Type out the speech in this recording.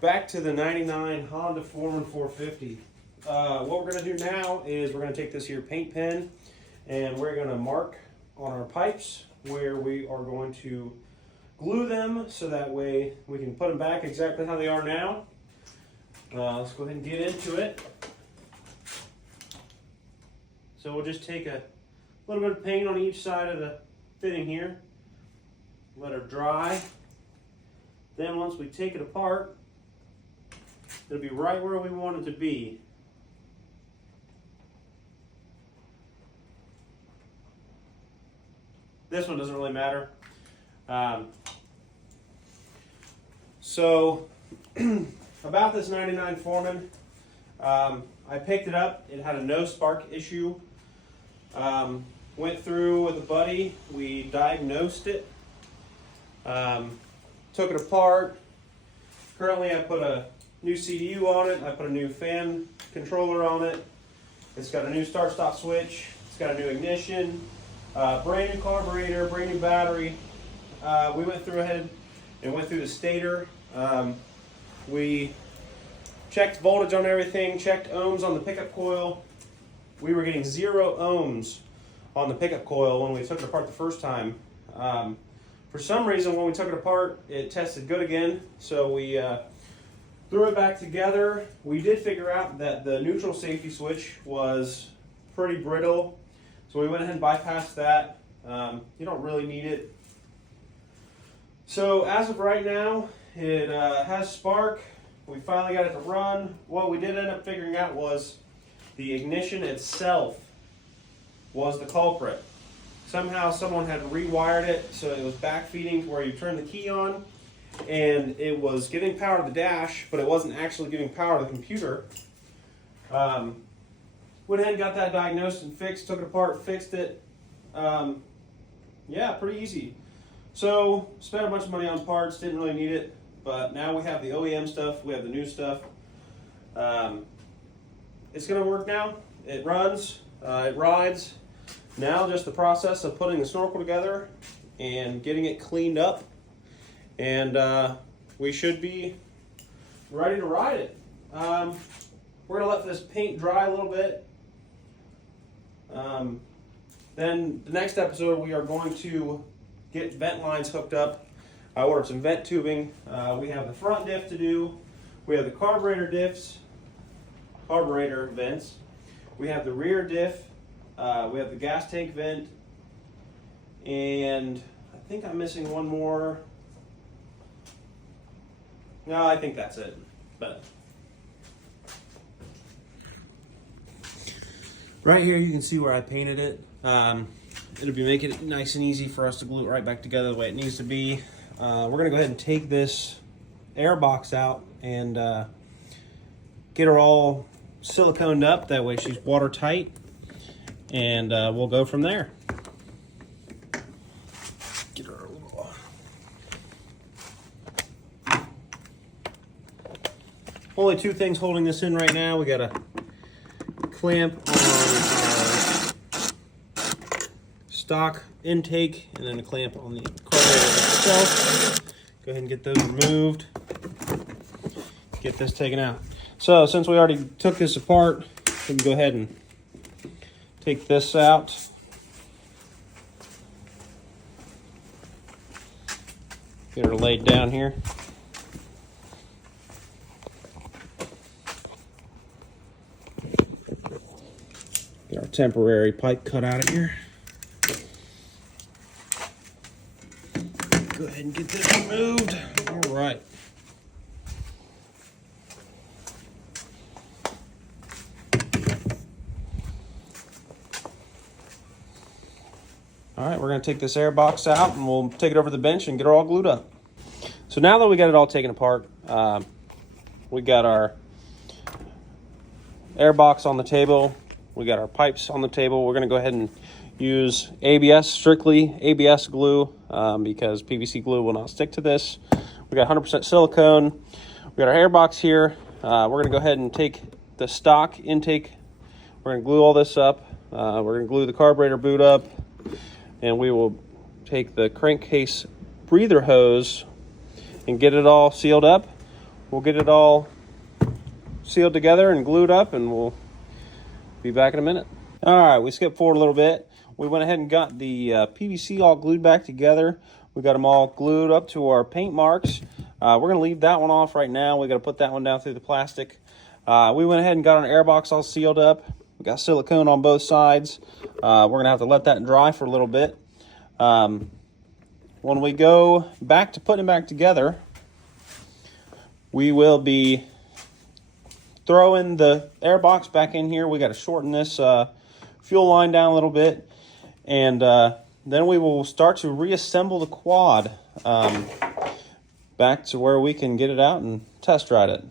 back to the 99 Honda Foreman 450. What we're going to do now is we're going to take this here paint pen and we're going to mark on our pipes where we are going to glue them so that way we can put them back exactly how they are now. Let's go ahead and get into it. So we'll just take a little bit of paint on each side of the fitting here, let her dry. Then once we take it apart, it'll be right where we want it to be. This one doesn't really matter. So about this 99 Foreman, I picked it up. It had a no spark issue. Went through with a buddy. We diagnosed it. Took it apart. Currently I put a new CDU on it. I put a new fan controller on it. It's got a new start stop switch. It's got a new ignition. Brand new carburetor, brand new battery. We went through ahead and went through the stator. We checked voltage on everything, checked ohms on the pickup coil. We were getting 0 ohms on the pickup coil when we took it apart the first time. For some reason, when we took it apart, it tested good again. So we threw it back together. We did figure out that the neutral safety switch was pretty brittle. So we went ahead and bypassed that. You don't really need it. So as of right now, it has spark. We finally got it to run. What we did end up figuring out was the ignition itself was the culprit. Somehow someone had rewired it so it was backfeeding where you turn the key on and it was giving power to the dash, but it wasn't actually giving power to the computer. Went ahead and got that diagnosed and fixed, took it apart, fixed it. Yeah, pretty easy. So, spent a bunch of money on parts, didn't really need it, but now we have the OEM stuff, we have the new stuff. It's gonna work now. It runs, it rides. Now just the process of putting the snorkel together and getting it cleaned up, and we should be ready to ride it. We're gonna let this paint dry a little bit. Then the next episode we are going to get vent lines hooked up. I ordered some vent tubing. We have the front diff to do. We have the carburetor vents. We have the rear diff. We have the gas tank vent. And I think I'm missing one more. No, I think that's it. But right here you can see where I painted it. It'll be making it nice and easy for us to glue it right back together the way it needs to be. We're gonna go ahead and take this air box out and get her all siliconed up. That way she's watertight, and we'll go from there. Get her a little. Only 2 things holding this in right now. We got a clamp on our stock intake and then a clamp on the carburetor itself. Go ahead and get those removed. Get this taken out. So since we already took this apart, we can go ahead and take this out. Get her laid down here. Get our temporary pipe cut out of here. Go ahead and get this removed. All right. All right, we're going to take this air box out and we'll take it over to the bench and get her all glued up. So now that we got it all taken apart, we got our air box on the table. We got our pipes on the table. We're going to go ahead and use ABS, strictly ABS glue, because PVC glue will not stick to this. We got 100% silicone. We got our air box here. We're going to go ahead and take the stock intake. We're going to glue all this up. We're going to glue the carburetor boot up. And we will take the crankcase breather hose and get it all sealed up. we'll get it all sealed together and glued up, and we'll be back in a minute. All right, we skipped forward a little bit. We went ahead and got the PVC all glued back together. We got them all glued up to our paint marks. We're going to leave that one off right now. We got to put that one down through the plastic. We went ahead and got our air box all sealed up. We got silicone on both sides. We're going to have to let that dry for a little bit. When we go back to putting it back together, we will be throwing the air box back in here. We got to shorten this fuel line down a little bit, and then we will start to reassemble the quad back to where we can get it out and test ride it.